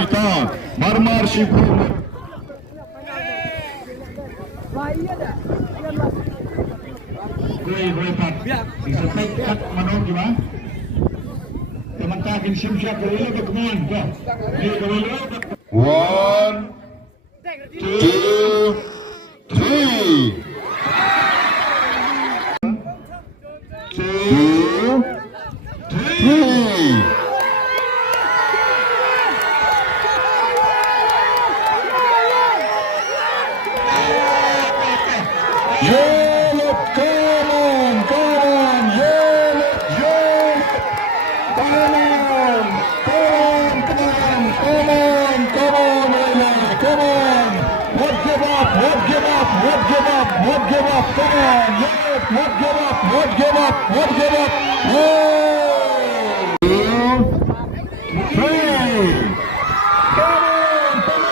Tyllai ta marmar sipur. Gue pat. Bisa kat manong gimana? Teman takin simsiap dulu ke keman kok. Di dulu. 1, 2, 3. 2, 3. Yellow, come on, yellow, come on, what give up, come on, what give up, oh! 2, 3, come on, come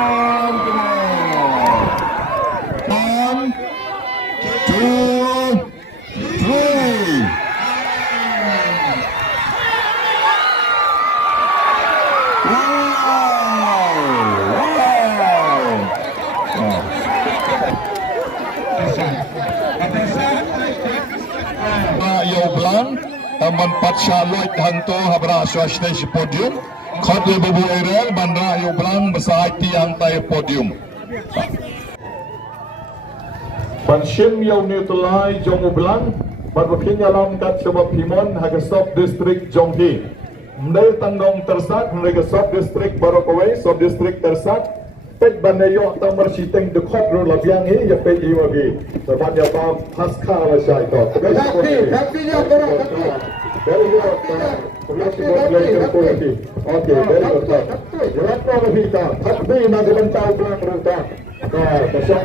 on. 1, 2, 3. Taman Patsha Lloyd hantu habra swasta si podium. Khot le bubu erel bandra ayo blang besai tiang tai podium. Ban shim yau ni Tyllai Jong ublang ban bapin yalam kat sebab himon hagesop district Jong hi. Mdai tangong tersat mereka sub district Barokawe sub district tersat. Pet banayo tamar siteng de khot ro labiang hi ya pe ji wagi. Sebab ya ba paska la sai to. Happy ya bro. Very good. Okay, very good. Jelas apa kita? Tapi nak bentar ulang rentak. Besok